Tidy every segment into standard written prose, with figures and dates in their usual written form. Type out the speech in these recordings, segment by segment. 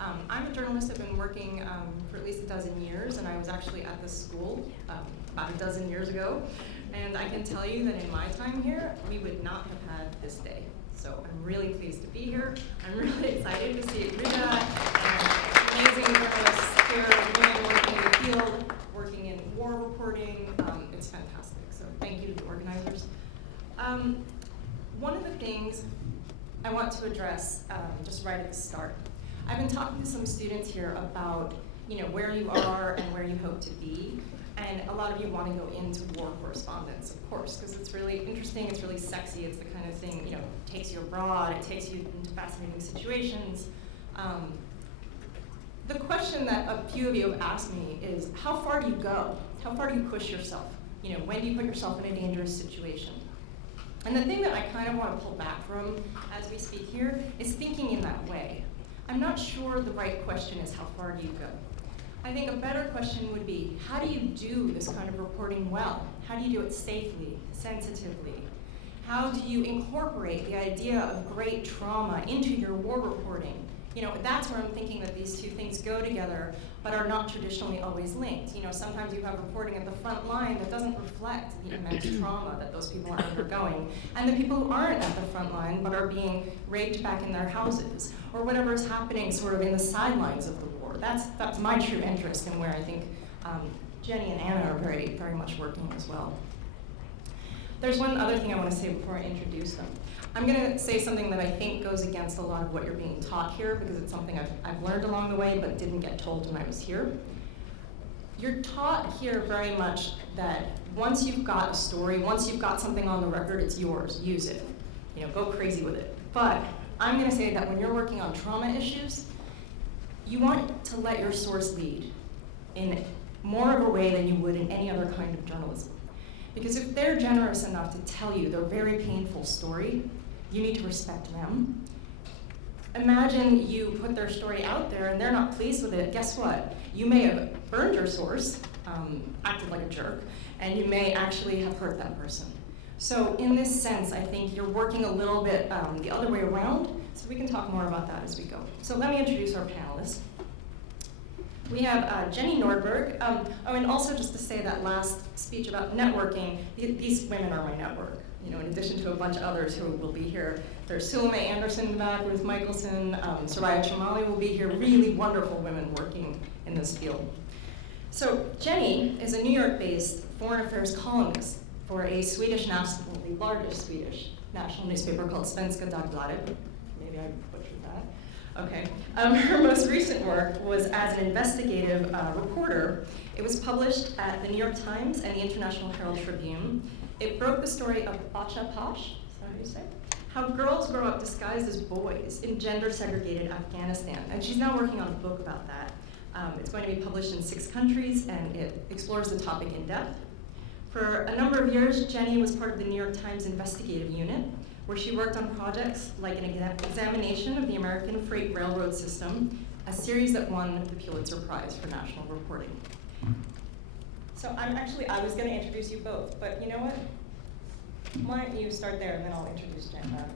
I'm a journalist. I've been working for at least a dozen years, and I was actually at this school about a dozen years ago. And I can tell you that in my time here, we would not have had this day. So I'm really pleased to be here. I'm really excited to see Rita and amazing journalists here, women working in the field, working in war reporting. It's fantastic. So thank you to the organizers. One of the things I want to address just right at the start. I've been talking to some students here about where you are and where you hope to be. And a lot of you want to go into war correspondence, of course, because it's really interesting, it's really sexy, it's the kind of thing, takes you abroad, it takes you into fascinating situations. The question that a few of you have asked me is, how far do you go? How far do you push yourself? When do you put yourself in a dangerous situation? And the thing that I kind of want to pull back from as we speak here is thinking in that way. I'm not sure the right question is, how far do you go? I think a better question would be, how do you do this kind of reporting well? How do you do it safely, sensitively? How do you incorporate the idea of great trauma into your war reporting? That's where I'm thinking that these two things go together, but are not traditionally always linked. Sometimes you have reporting at the front line that doesn't reflect the immense trauma that those people are undergoing. And the people who aren't at the front line, but are being raped back in their houses, or whatever is happening sort of in the sidelines of the war. That's my true interest, and where I think Jenny and Anna are very, very much working as well. There's one other thing I want to say before I introduce them. I'm going to say something that I think goes against a lot of what you're being taught here, because it's something I've learned along the way but didn't get told when I was here. You're taught here very much that once you've got a story, once you've got something on the record, it's yours, use it. Go crazy with it. But I'm going to say that when you're working on trauma issues, you want to let your source lead in more of a way than you would in any other kind of journalism. Because if they're generous enough to tell you their very painful story, you need to respect them. Imagine you put their story out there and they're not pleased with it. Guess what? You may have burned your source, acted like a jerk, and you may actually have hurt that person. So in this sense, I think you're working a little bit the other way around, so we can talk more about that as we go. So let me introduce our panelists. We have Jenny Nordberg. And also just to say that last speech about networking, these women are my network. In addition to a bunch of others who will be here. There's Sulema Anderson in the back, Ruth Michelson, Soraya Chumali will be here. Really wonderful women working in this field. So Jenny is a New York-based foreign affairs columnist for a Swedish national, the largest Swedish national newspaper called Svenska Dagbladet. Maybe I butchered that. Okay. Her most recent work was as an investigative reporter. It was published at the New York Times and the International Herald Tribune. It broke the story of Bacha Pash, is that how you say? How girls grow up disguised as boys in gender-segregated Afghanistan. And she's now working on a book about that. It's going to be published in 6 countries, and it explores the topic in depth. For a number of years, Jenny was part of the New York Times investigative unit, where she worked on projects like an examination of the American freight railroad system, a series that won the Pulitzer Prize for national reporting. So I was going to introduce you both, but you know what? Why don't you start there, and then I'll introduce Anna.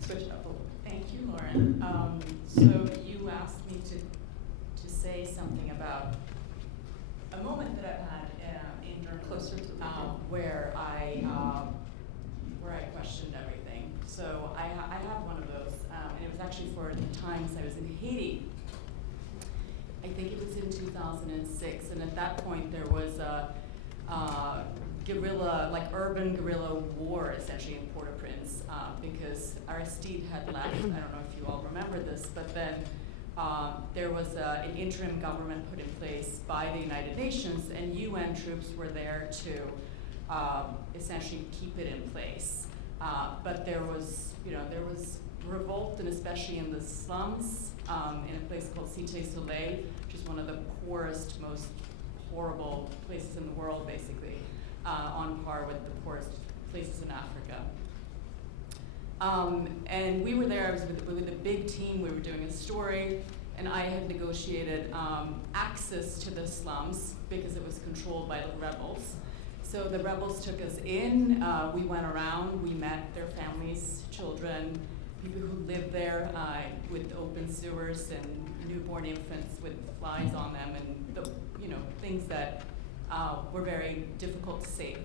Switch it up a little. Thank you, Lauren. So you asked me to say something about a moment that I've had in journalism, Closer to where I questioned everything. So I have one of those, and it was actually for the times I was in Haiti. I think it was in 2006, and at that point there was a guerrilla, like urban guerrilla war, essentially in Port-au-Prince, because Aristide had left. I don't know if you all remember this, but then there was an interim government put in place by the United Nations, and UN troops were there to essentially keep it in place. But there was revolt, and especially in the slums, in a place called Cité Soleil, which is one of the poorest, most horrible places in the world, basically, on par with the poorest places in Africa. And we were there. I was with a big team. We were doing a story, and I had negotiated access to the slums because it was controlled by the rebels. So the rebels took us in. We went around. We met their families, children, people who live there with open sewers and newborn infants with flies on them, and the things that were very difficult to save.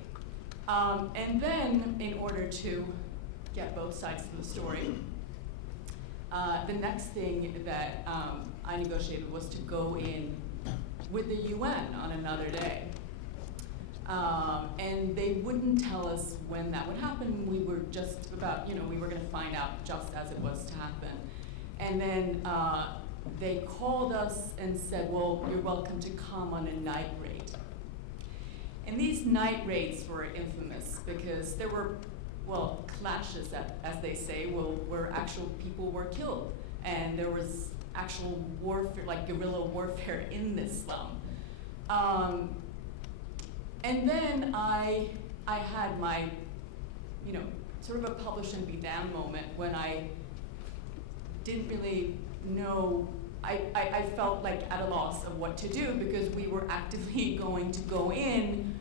And then, in order to get both sides of the story, the next thing that I negotiated was to go in with the UN on another day. And they wouldn't tell us when that would happen. We were just about, we were going to find out just as it was to happen. And then they called us and said, well, you're welcome to come on a night raid. And these night raids were infamous because there were, clashes, as they say, where actual people were killed. And there was actual warfare, like guerrilla warfare in this slum. And then I had my, sort of a publish and be damned moment when I didn't really know, I felt like at a loss of what to do because we were actively going to go in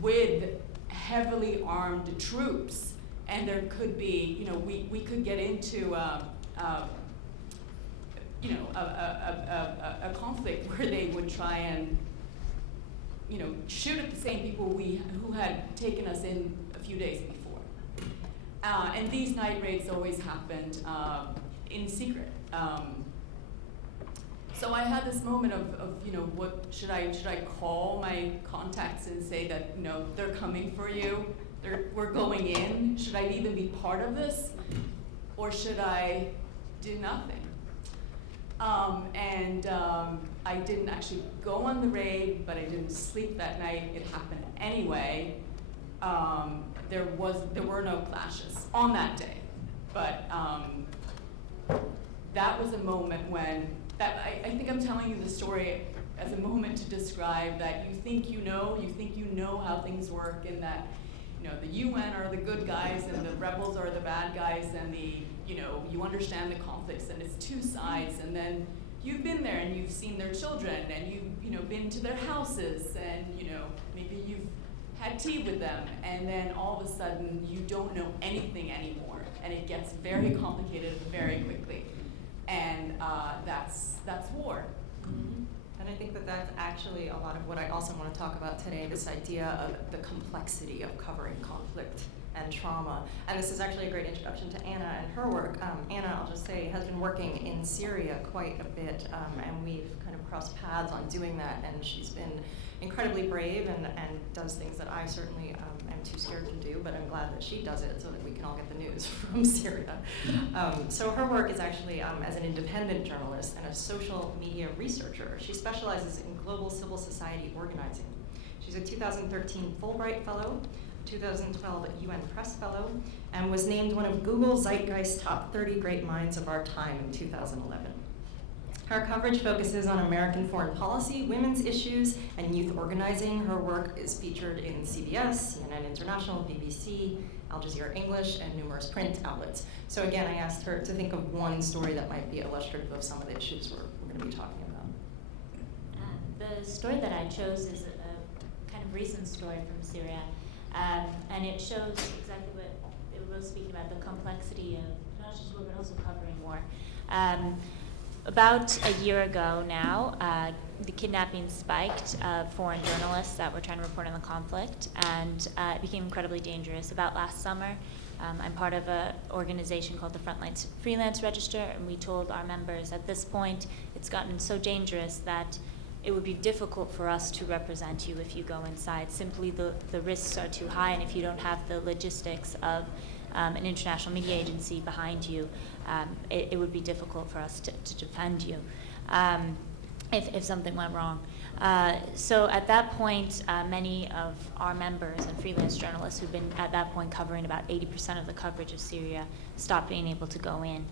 with heavily armed troops. And there could be, we could get into a conflict where they would try and, shoot at the same people who had taken us in a few days before. And these night raids always happened in secret. So I had this moment of what should I call my contacts and say that they're coming for you, we're going in. Should I even be part of this, or should I do nothing? I didn't actually go on the raid, but I didn't sleep that night. It happened anyway. There were no clashes on that day, but that was a moment when I think I'm telling you the story as a moment to describe that you think you know how things work, and that the UN are the good guys and the rebels are the bad guys, and you understand the conflicts and it's two sides, and then you've been there and you've seen their children and you've been to their houses and maybe you've had tea with them, and then all of a sudden you don't know anything anymore, and it gets very complicated very quickly, and that's war. Mm-hmm. And I think that that's actually a lot of what I also want to talk about today, this idea of the complexity of covering conflict and trauma. And this is actually a great introduction to Anna and her work. Anna, I'll just say, has been working in Syria quite a bit, and we've kind of crossed paths on doing that, and she's been incredibly brave and does things that I certainly am too scared to do, but I'm glad that she does it so that we can all get the news from Syria. So her work is actually as an independent journalist and a social media researcher. She specializes in global civil society organizing. She's a 2013 Fulbright Fellow, 2012 UN Press Fellow, and was named one of Google Zeitgeist's top 30 great minds of our time in 2011. Her coverage focuses on American foreign policy, women's issues, and youth organizing. Her work is featured in CBS, CNN International, BBC, Al Jazeera English, and numerous print outlets. So again, I asked her to think of one story that might be illustrative of some of the issues we're going to be talking about. The story that I chose is a kind of recent story from Syria, and it shows exactly what they were both speaking about, the complexity of not just war, but also covering war. About a year ago now, the kidnapping spiked of foreign journalists that were trying to report on the conflict, and it became incredibly dangerous. About last summer, I'm part of an organization called the Frontlines Freelance Register, and we told our members at this point it's gotten so dangerous that it would be difficult for us to represent you if you go inside. Simply the risks are too high, and if you don't have the logistics of an international media agency behind you, it would be difficult for us to defend you if something went wrong. So at that point, many of our members and freelance journalists who've been at that point covering about 80% of the coverage of Syria stopped being able to go in.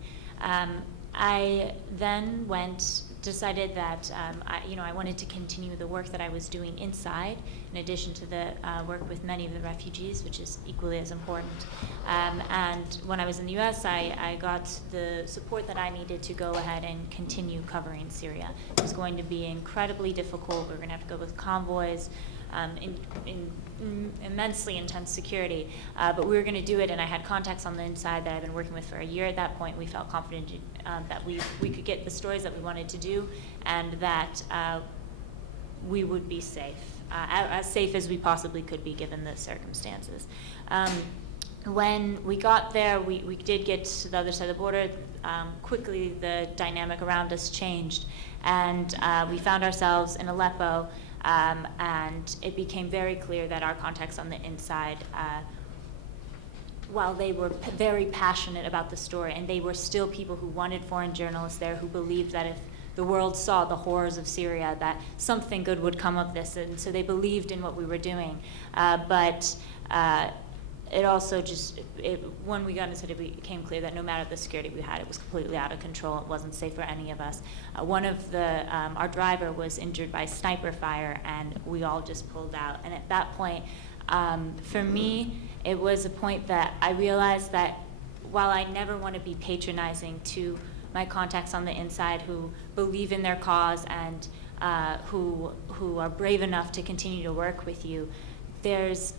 I then decided that I wanted to continue the work that I was doing inside, in addition to the work with many of the refugees, which is equally as important. And when I was in the U.S., I got the support that I needed to go ahead and continue covering Syria. It was going to be incredibly difficult. We were going to have to go with convoys. in immensely intense security, but we were going to do it, and I had contacts on the inside that I've been working with for a year at that point. We felt confident that we could get the stories that we wanted to do, and that we would be safe, as safe as we possibly could be given the circumstances. When we got there, we did get to the other side of the border. Quickly, the dynamic around us changed, and we found ourselves in Aleppo, and it became very clear that our contacts on the inside, while they were very passionate about the story, and they were still people who wanted foreign journalists there, who believed that if the world saw the horrors of Syria, that something good would come of this, and so they believed in what we were doing. But it also when we got into it, it became clear that no matter the security we had, it was completely out of control. It wasn't safe for any of us. One of our driver was injured by sniper fire, and we all just pulled out. And at that point, for me, it was a point that I realized that while I never want to be patronizing to my contacts on the inside who believe in their cause and who are brave enough to continue to work with you, there's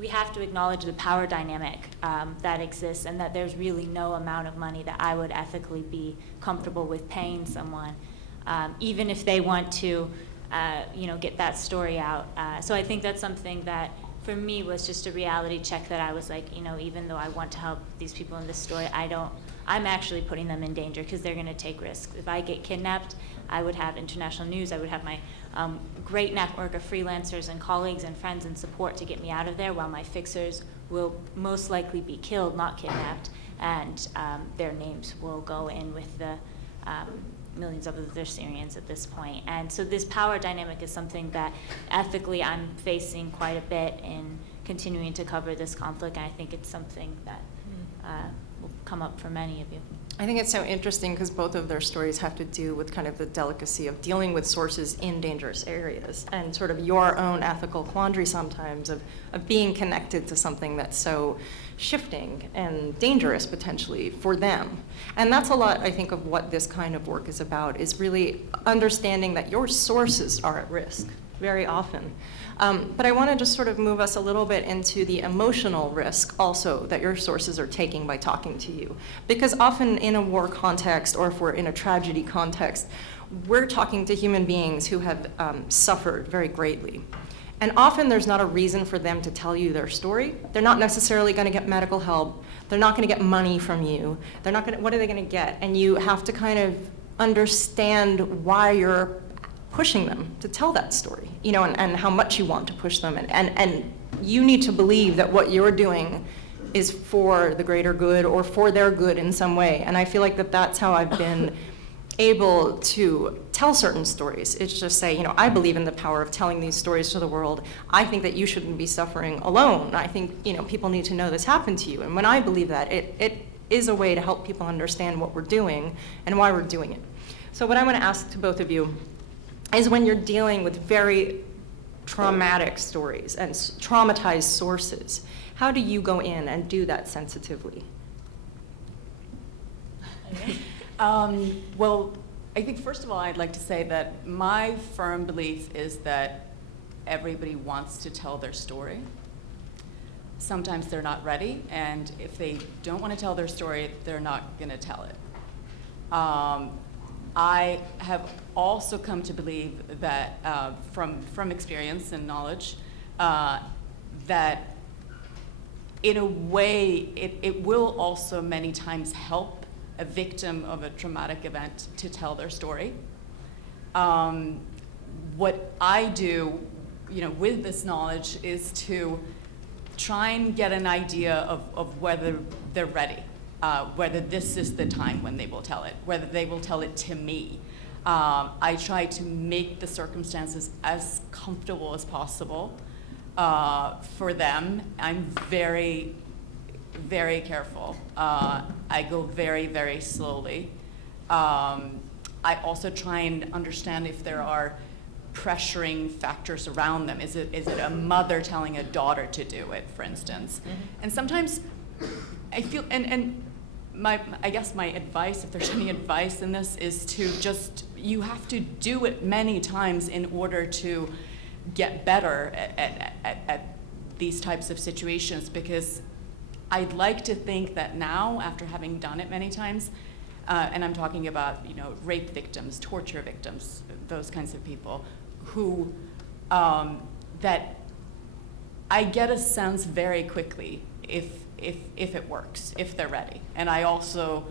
we have to acknowledge the power dynamic that exists, and that there's really no amount of money that I would ethically be comfortable with paying someone, even if they want to, get that story out. So I think that's something that, for me, was just a reality check that I was like, even though I want to help these people in this story, I'm actually putting them in danger because they're going to take risks. If I get kidnapped, I would have international news. I would have my great network of freelancers and colleagues and friends and support to get me out of there, while my fixers will most likely be killed, not kidnapped, and their names will go in with the millions of other Syrians at this point. And so this power dynamic is something that ethically I'm facing quite a bit in continuing to cover this conflict, and I think it's something that will come up for many of you. I think it's so interesting because both of their stories have to do with kind of the delicacy of dealing with sources in dangerous areas, and sort of your own ethical quandary sometimes of being connected to something that's so shifting and dangerous potentially for them. And that's a lot, I think, of what this kind of work is about, is really understanding that your sources are at risk very often. But I want to just sort of move us a little bit into the emotional risk also that your sources are taking by talking to you. Because often in a war context, or if we're in a tragedy context, we're talking to human beings who have suffered very greatly. And often there's not a reason for them to tell you their story. They're not necessarily going to get medical help. They're not going to get money from you. They're not going to, what are they going to get? And you have to kind of understand why you're pushing them to tell that story, and how much you want to push them. And you need to believe that what you're doing is for the greater good or for their good in some way. And I feel like that's how I've been able to tell certain stories. It's just say, I believe in the power of telling these stories to the world. I think that you shouldn't be suffering alone. I think, people need to know this happened to you. And when I believe that, it is a way to help people understand what we're doing and why we're doing it. So what I want to ask to both of you is, when you're dealing with very traumatic stories and traumatized sources, how do you go in and do that sensitively? Well, I think first of all, I'd like to say that my firm belief is that everybody wants to tell their story. Sometimes they're not ready, and if they don't want to tell their story, they're not going to tell it. I have also come to believe that, from experience and knowledge, that in a way it will also many times help a victim of a traumatic event to tell their story. What I do, with this knowledge is to try and get an idea of whether they're ready. Whether this is the time when they will tell it, whether they will tell it to me. I try to make the circumstances as comfortable as possible for them. I'm very, very careful. I go very, very slowly. I also try and understand if there are pressuring factors around them. Is it a mother telling a daughter to do it, for instance? Mm-hmm. And sometimes I feel, and I guess my advice, if there's any advice in this, is to you have to do it many times in order to get better at these types of situations, because I'd like to think that now, after having done it many times, and I'm talking about, rape victims, torture victims, those kinds of people, who, that I get a sense very quickly if it works, if they're ready. And I also,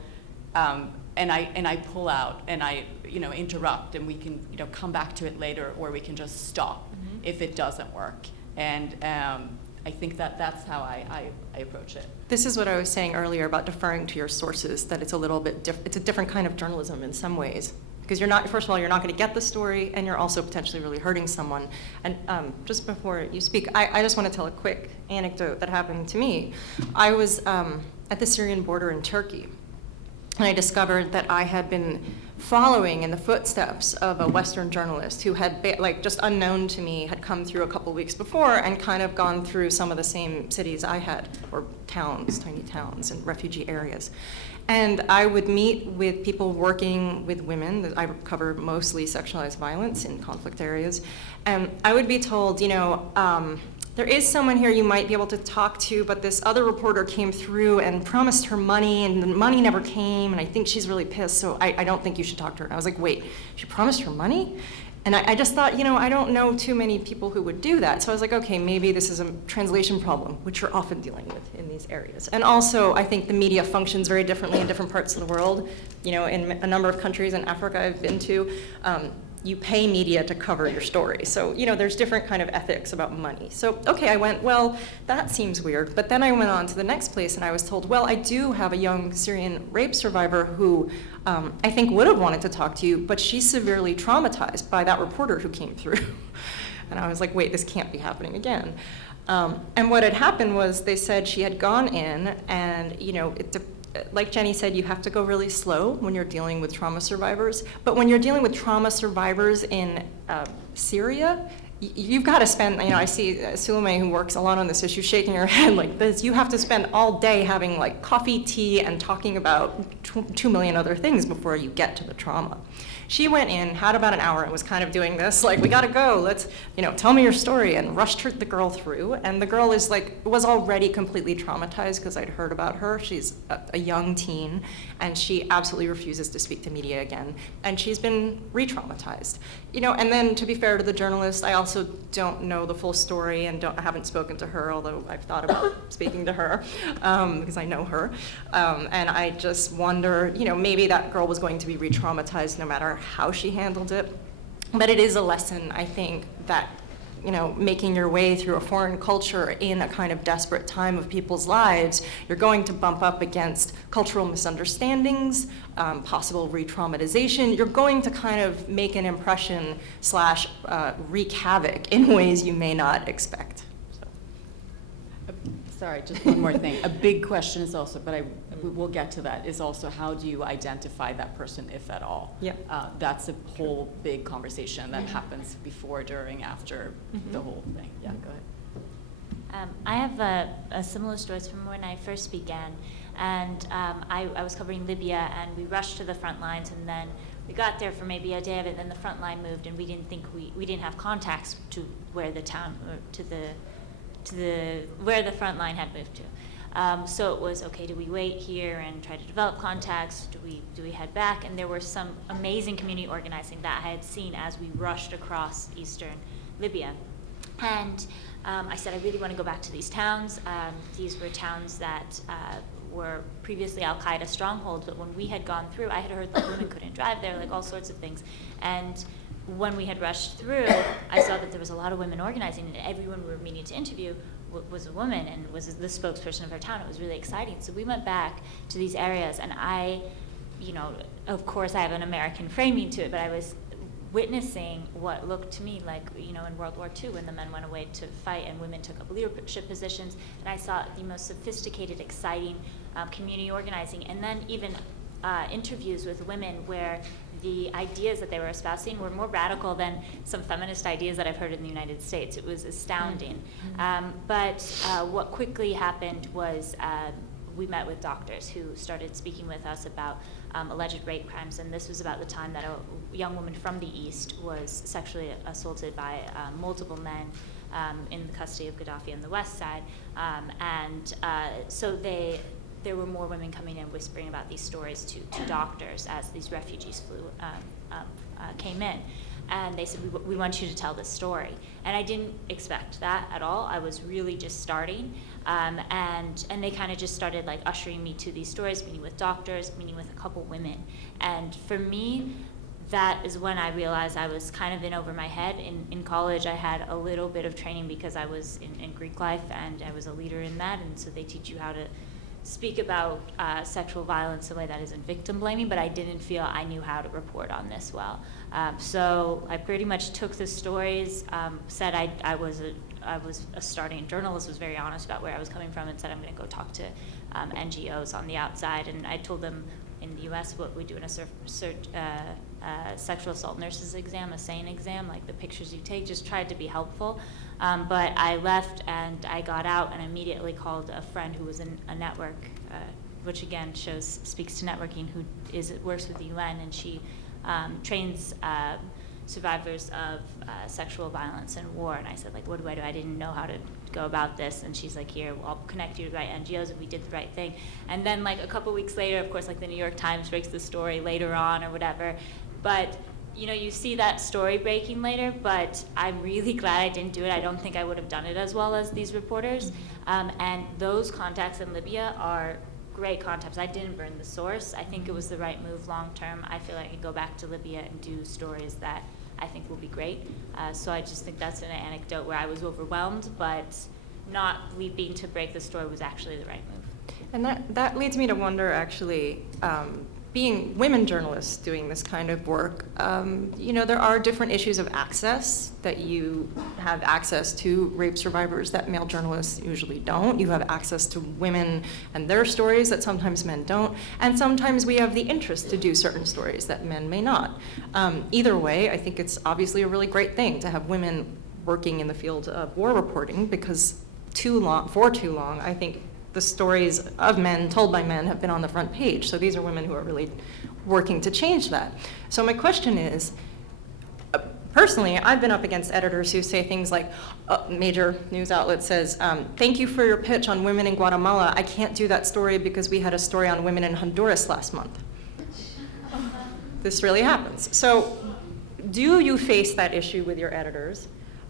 and I pull out and I, interrupt, and we can, come back to it later, or we can just stop if it doesn't work. And I think that's how I approach it. This is what I was saying earlier about deferring to your sources, that it's a little bit it's a different kind of journalism in some ways. Because first of all, you're not going to get the story, and you're also potentially really hurting someone. And just before you speak, I just want to tell a quick anecdote that happened to me. I was at the Syrian border in Turkey, and I discovered that I had been following in the footsteps of a Western journalist who had, just unknown to me, had come through a couple weeks before and kind of gone through some of the same cities I had, or towns, tiny towns and refugee areas. And I would meet with people working with women. I cover mostly sexualized violence in conflict areas. And I would be told, there is someone here you might be able to talk to, but this other reporter came through and promised her money, and the money never came, and I think she's really pissed, so I don't think you should talk to her. And I was like, wait, she promised her money? And I just thought, I don't know too many people who would do that. So I was like, okay, maybe this is a translation problem, which you're often dealing with in these areas. And also, I think the media functions very differently in different parts of the world. In a number of countries in Africa I've been to, you pay media to cover your story. So, there's different kind of ethics about money. So, okay, I went, well, that seems weird. But then I went on to the next place, and I was told, well, I do have a young Syrian rape survivor who I think would have wanted to talk to you, but she's severely traumatized by that reporter who came through. And I was like, wait, this can't be happening again. And what had happened was they said she had gone in, and, like Jenny said, you have to go really slow when you're dealing with trauma survivors. But when you're dealing with trauma survivors in Syria, you've got to spend, I see Suleimeh, who works a lot on this issue, shaking her head like this. You have to spend all day having coffee, tea, and talking about 2 million other things before you get to the trauma. She went in, had about an hour, and was kind of doing this, we gotta go, let's, tell me your story, and rushed the girl through. And the girl was already completely traumatized because I'd heard about her. She's a young teen, and she absolutely refuses to speak to media again. And she's been re-traumatized. And then to be fair to the journalist, I also don't know the full story and I haven't spoken to her, although I've thought about speaking to her because I know her. And I just wonder, maybe that girl was going to be re-traumatized no matter how she handled it. But it is a lesson, I think, that making your way through a foreign culture in a kind of desperate time of people's lives, you're going to bump up against cultural misunderstandings, possible re-traumatization. You're going to kind of make an impression / wreak havoc in ways you may not expect. Sorry, just one more thing. A big question is also, but we'll get to that, is also how do you identify that person, if at all? Yeah. That's a whole big conversation that happens before, during, after the whole thing. Yeah, go ahead. I have a similar story from when I first began, and I was covering Libya, and we rushed to the front lines, and then we got there for maybe a day of it, and then the front line moved, and we didn't have contacts to where the town, or where the front line had moved to. So it was, okay, do we wait here and try to develop contacts? Do we head back? And there were some amazing community organizing that I had seen as we rushed across eastern Libya. And I said, I really want to go back to these towns. These were towns that were previously Al-Qaeda strongholds, but when we had gone through, I had heard that women couldn't drive there, all sorts of things. And when we had rushed through, I saw that there was a lot of women organizing, and everyone we were meeting to interview was a woman and was the spokesperson of her town. It was really exciting. So we went back to these areas, and I, of course I have an American framing to it, but I was witnessing what looked to me like, in World War II, when the men went away to fight and women took up leadership positions, and I saw the most sophisticated, exciting community organizing, and then even interviews with women where the ideas that they were espousing were more radical than some feminist ideas that I've heard in the United States. It was astounding. But what quickly happened was we met with doctors who started speaking with us about alleged rape crimes, and this was about the time that a young woman from the East was sexually assaulted by multiple men in the custody of Gaddafi on the West Side, so there were more women coming in whispering about these stories to doctors as these refugees came in. And they said, we want you to tell this story. And I didn't expect that at all. I was really just starting. And they kind of just started like ushering me to these stories, meeting with doctors, meeting with a couple women. And for me, that is when I realized I was kind of in over my head. In college, I had a little bit of training because I was in Greek life and I was a leader in that. And so they teach you how to speak about sexual violence in a way that isn't victim blaming, but I didn't feel I knew how to report on this well. So I pretty much took the stories, said I was a starting journalist, was very honest about where I was coming from, and said I'm going to go talk to NGOs on the outside. And I told them in the U.S. what we do in a sexual assault nurses exam, a SANE exam, like the pictures you take, just tried to be helpful. But I left and I got out and immediately called a friend who was in a network, which again speaks to networking, who works with the UN, and she trains survivors of sexual violence and war. And I said, like, what do I do? I didn't know how to go about this. And she's like, here, I'll connect you to the right NGOs if we did the right thing. And then like a couple weeks later, of course, like the New York Times breaks the story later on or whatever. But you see that story breaking later, but I'm really glad I didn't do it. I don't think I would have done it as well as these reporters. And those contacts in Libya are great contacts. I didn't burn the source. I think it was the right move long term. I feel like I could go back to Libya and do stories that I think will be great. So I just think that's an anecdote where I was overwhelmed, but not leaping to break the story was actually the right move. And that leads me to wonder, actually, being women journalists doing this kind of work, there are different issues of access, that you have access to rape survivors that male journalists usually don't. You have access to women and their stories that sometimes men don't. And sometimes we have the interest to do certain stories that men may not. Either way, I think it's obviously a really great thing to have women working in the field of war reporting, because for too long, I think the stories of men told by men have been on the front page. So these are women who are really working to change that. So my question is, personally, I've been up against editors who say things like, a major news outlet says, thank you for your pitch on women in Guatemala. I can't do that story because we had a story on women in Honduras last month. This really happens. So do you face that issue with your editors?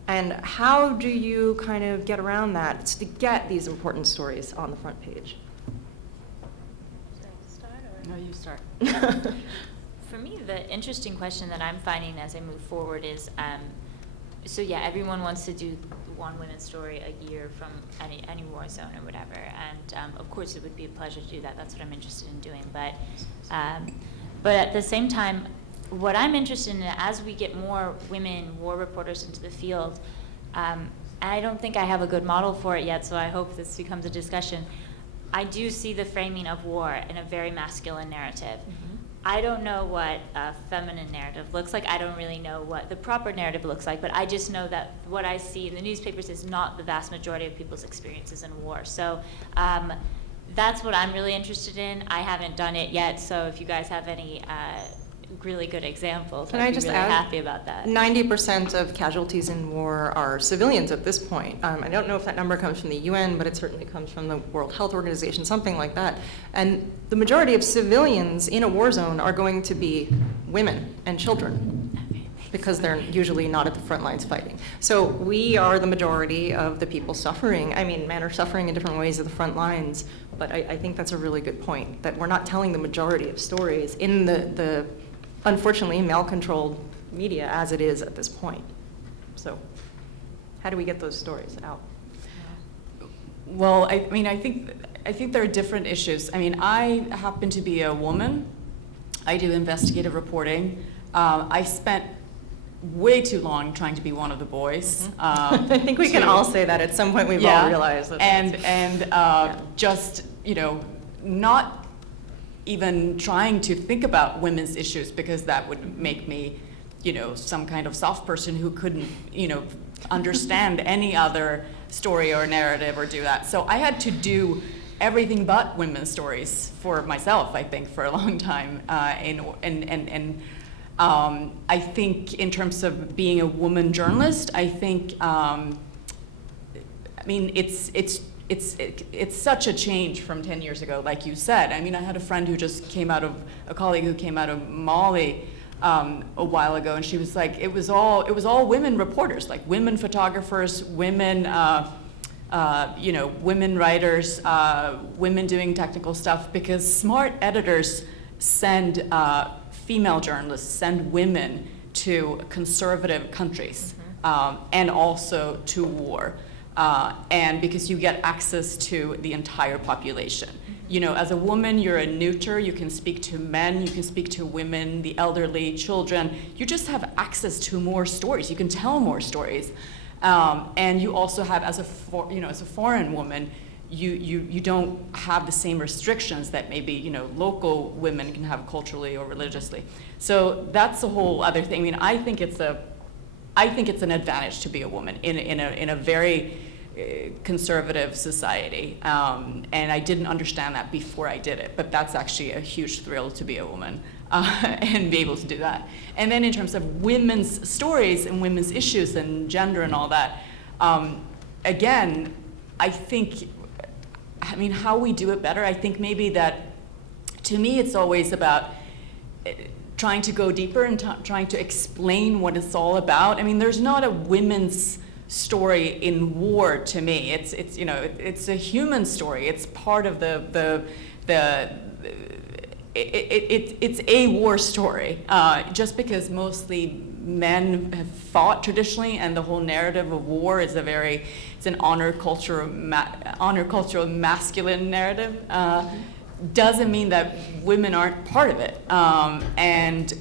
And how do you kind of get around that to get these important stories on the front page? Should I start, or? No, you start. For me, the interesting question that I'm finding as I move forward is, everyone wants to do one women's story a year from any war zone or whatever. And of course, it would be a pleasure to do that. That's what I'm interested in doing. But at the same time, what I'm interested in, as we get more women war reporters into the field, and I don't think I have a good model for it yet, so I hope this becomes a discussion. I do see the framing of war in a very masculine narrative. Mm-hmm. I don't know what a feminine narrative looks like. I don't really know what the proper narrative looks like, but I just know that what I see in the newspapers is not the vast majority of people's experiences in war. So that's what I'm really interested in. I haven't done it yet, so if you guys have any really good examples, I'd be really happy about that. 90% of casualties in war are civilians at this point. I don't know if that number comes from the UN, but it certainly comes from the World Health Organization, something like that. And the majority of civilians in a war zone are going to be women and children, because they're usually not at the front lines fighting. So we are the majority of the people suffering. I mean, men are suffering in different ways at the front lines, but I think that's a really good point, that we're not telling the majority of stories in the unfortunately male-controlled media as it is at this point. So how do we get those stories out? Well, I think there are different issues. I mean, I happen to be a woman. I do investigative reporting. I spent way too long trying to be one of the boys. Mm-hmm. I think we can all say that at some point. We've all realized that. Just not even trying to think about women's issues, because that would make me, some kind of soft person who couldn't, understand any other story or narrative or do that. So I had to do everything but women's stories for myself, I think, for a long time. I think in terms of being a woman journalist, I think, it's such a change from 10 years ago, like you said. I mean, I had a friend who just a colleague who came out of Mali a while ago, and she was like, it was all women reporters, like women photographers, women, women writers, women doing technical stuff, because smart editors send female journalists, send women to conservative countries, and also to war. And because you get access to the entire population. You know, as a woman, you're a neuter, you can speak to men, you can speak to women, the elderly, children. You just have access to more stories, you can tell more stories. And you also have, as a foreign woman, you don't have the same restrictions that maybe, local women can have culturally or religiously. So that's a whole other thing. I mean, I think it's an advantage to be a woman in a very conservative society, and I didn't understand that before I did it, but that's actually a huge thrill to be a woman and be able to do that. And then in terms of women's stories and women's issues and gender and all that, again, I think, how we do it better, I think maybe that, to me, it's always about trying to go deeper and trying to explain what it's all about. I mean, there's not a women's story in war to me. It's a human story. It's part of it's a war story. Just because mostly men have fought traditionally, and the whole narrative of war is it's an honor cultural masculine narrative. Doesn't mean that women aren't part of it. And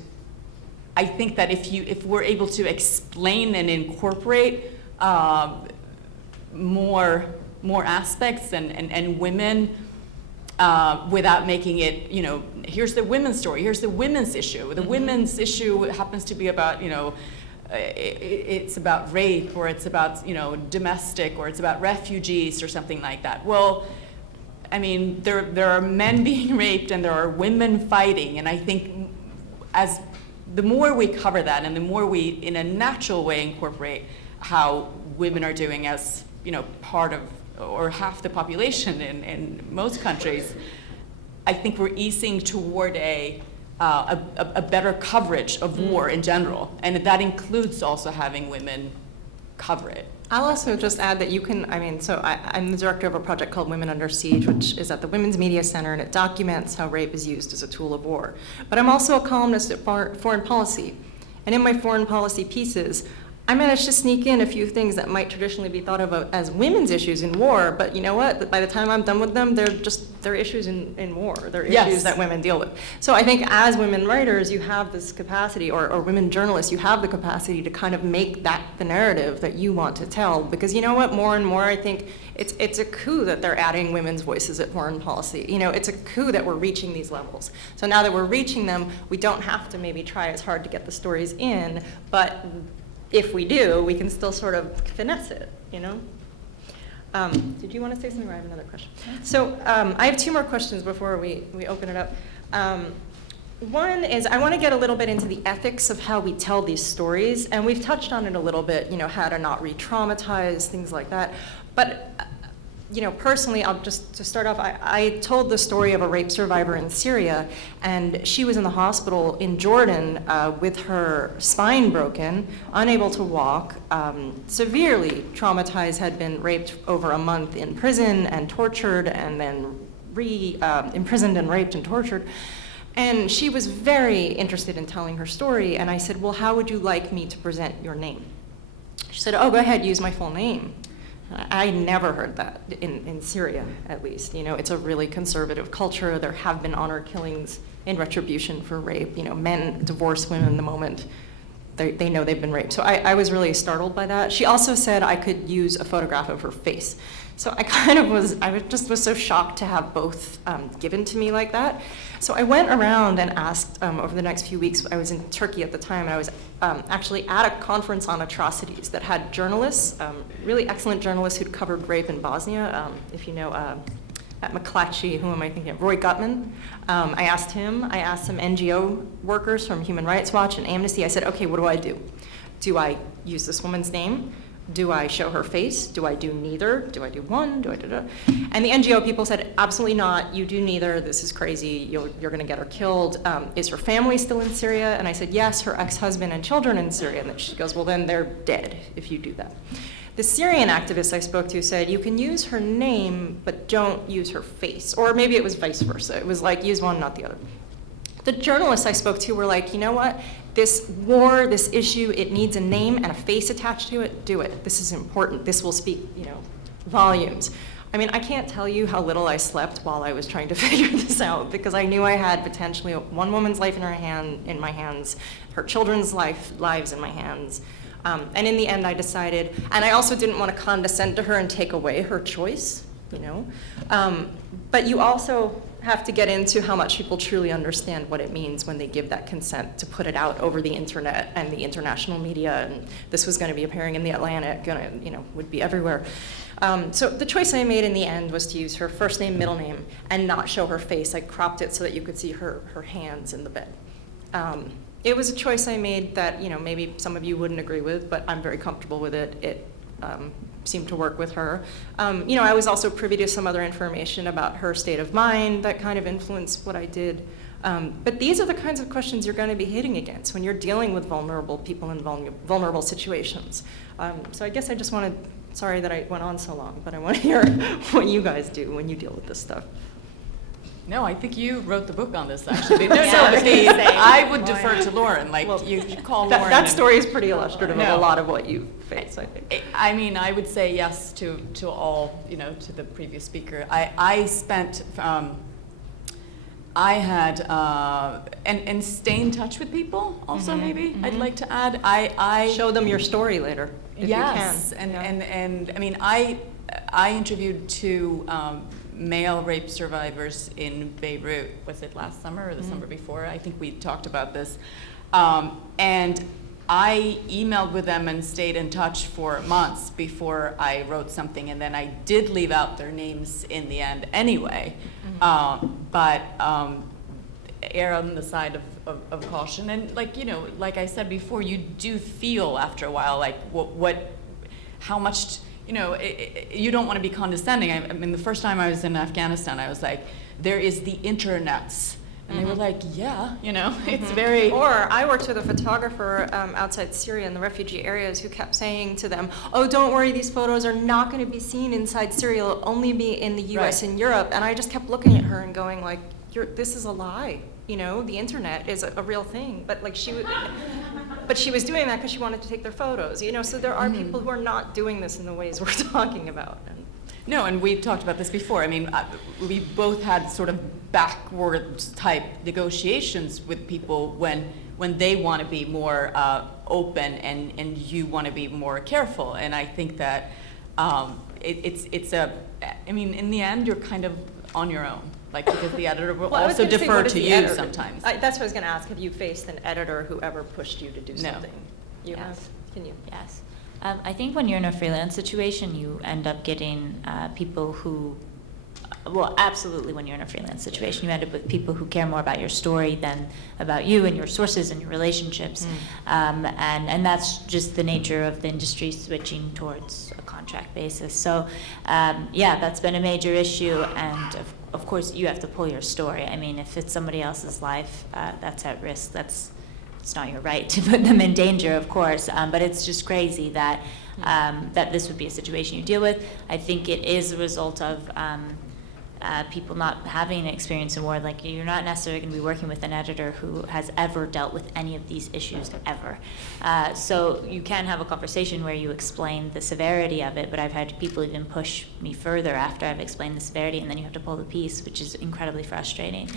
I think that if we're able to explain and incorporate more aspects and women, without making it, here's the women's story, here's the women's issue. The women's issue happens to be about, it's about rape, or it's about, domestic, or it's about refugees or something like that. Well, I mean, there are men being raped and there are women fighting, and I think as the more we cover that and the more we, in a natural way, incorporate how women are doing as, part of or half the population in most countries, I think we're easing toward a better coverage of war in general, and that includes also having women cover it. I'll also just add that I'm the director of a project called Women Under Siege, which is at the Women's Media Center, and it documents how rape is used as a tool of war. But I'm also a columnist at Foreign Policy, and in my foreign policy pieces, I managed to sneak in a few things that might traditionally be thought of as women's issues in war, but you know what? By the time I'm done with them, they're issues in war. They're issues that women deal with. So I think as women writers, you have this capacity, or women journalists, you have the capacity to kind of make that the narrative that you want to tell. Because you know what? More and more, I think it's a coup that they're adding women's voices at Foreign Policy. It's a coup that we're reaching these levels. So now that we're reaching them, we don't have to maybe try as hard to get the stories in, but if we do, we can still sort of finesse it, Did you want to say something, or I have another question? So I have two more questions before we open it up. One is, I want to get a little bit into the ethics of how we tell these stories, and we've touched on it a little bit, how to not re-traumatize, things like that. But personally, to start off, I told the story of a rape survivor in Syria, and she was in the hospital in Jordan with her spine broken, unable to walk, severely traumatized, had been raped over a month in prison and tortured, and then imprisoned and raped and tortured. And she was very interested in telling her story, and I said, well, how would you like me to present your name? She said, oh, go ahead, use my full name. I never heard that in Syria, at least. It's a really conservative culture. There have been honor killings in retribution for rape. Men divorce women the moment they know they've been raped. So I was really startled by that. She also said I could use a photograph of her face. So I was so shocked to have both given to me like that. So I went around and asked over the next few weeks. I was in Turkey at the time, and I was actually at a conference on atrocities that had journalists, really excellent journalists who'd covered rape in Bosnia. If you know at McClatchy, who am I thinking of? Roy Gutman. I asked him, I asked some NGO workers from Human Rights Watch and Amnesty. I said, okay, what do? Do I use this woman's name? Do I show her face? Do I do neither? Do I do one? Do I do? And the NGO people said, absolutely not. You do neither. This is crazy. You're going to get her killed. Is her family still in Syria? And I said, yes, her ex-husband and children in Syria. And then she goes, well, then they're dead if you do that. The Syrian activist I spoke to said, you can use her name, but don't use her face. Or maybe it was vice versa. It was like, use one, not the other. The journalists I spoke to were like, you know what? This war, this issue, it needs a name and a face attached to it. Do it. This is important. This will speak, volumes. I mean, I can't tell you how little I slept while I was trying to figure this out, because I knew I had potentially one woman's life in my hands, her children's lives in my hands. And in the end, I decided, and I also didn't want to condescend to her and take away her choice, But you also have to get into how much people truly understand what it means when they give that consent to put it out over the internet and the international media. And this was going to be appearing in the Atlantic, would be everywhere. So the choice I made in the end was to use her first name, middle name, and not show her face. I cropped it so that you could see her hands in the bed. It was a choice I made that maybe some of you wouldn't agree with, but I'm very comfortable with it. It seemed to work with her. I was also privy to some other information about her state of mind that kind of influenced what I did. But these are the kinds of questions you're going to be hitting against when you're dealing with vulnerable people in vulnerable situations. So I guess I just wanted, sorry that I went on so long, but I want to hear what you guys do when you deal with this stuff. No, I think you wrote the book on this, actually. I would defer to Lauren. You call Lauren. That story is pretty illustrative of a lot of what you face, I think. I mean, I would say yes to all, to the previous speaker. I spent, I had, and stay in touch with people also, maybe, I'd like to add. I show them your story later, if you can. Yes, and I mean, I interviewed two male rape survivors in Beirut. Was it last summer or the summer before? I think we talked about this. And I emailed with them and stayed in touch for months before I wrote something, and then I did leave out their names in the end anyway. But err on the side of caution. And like I said before, you do feel after a while like how much, you don't want to be condescending. I mean, the first time I was in Afghanistan, I was like, there is the internets. And they were like, yeah, it's very... Or I worked with a photographer outside Syria in the refugee areas who kept saying to them, oh, don't worry, these photos are not going to be seen inside Syria, they'll only be in the US and Europe. And I just kept looking at her and going like, this is a lie. The internet is a real thing. But she was doing that because she wanted to take their photos, so there are people who are not doing this in the ways we're talking about. No, and we talked about this before. I mean, we both had sort of backwards type negotiations with people when they want to be more open and you want to be more careful. And I think that I mean, in the end, you're kind of on your own. Because the editor will also defer to you sometimes. That's what I was going to ask. Have you faced an editor who ever pushed you to do something? You yes. have? Can you? Yes. I think when you're in a freelance situation, you end up getting people who, absolutely when you're in a freelance situation, you end up with people who care more about your story than about you and your sources and your relationships. And that's just the nature of the industry switching towards a contract basis. So, that's been a major issue. And of course, you have to pull your story. I mean, if it's somebody else's life that's at risk, it's not your right to put them in danger, of course. But it's just crazy that that this would be a situation you deal with. I think it is a result of people not having experience in war. Like, you're not necessarily going to be working with an editor who has ever dealt with any of these issues ever. So you can have a conversation where you explain the severity of it, but I've had people even push me further after I've explained the severity, and then you have to pull the piece, which is incredibly frustrating.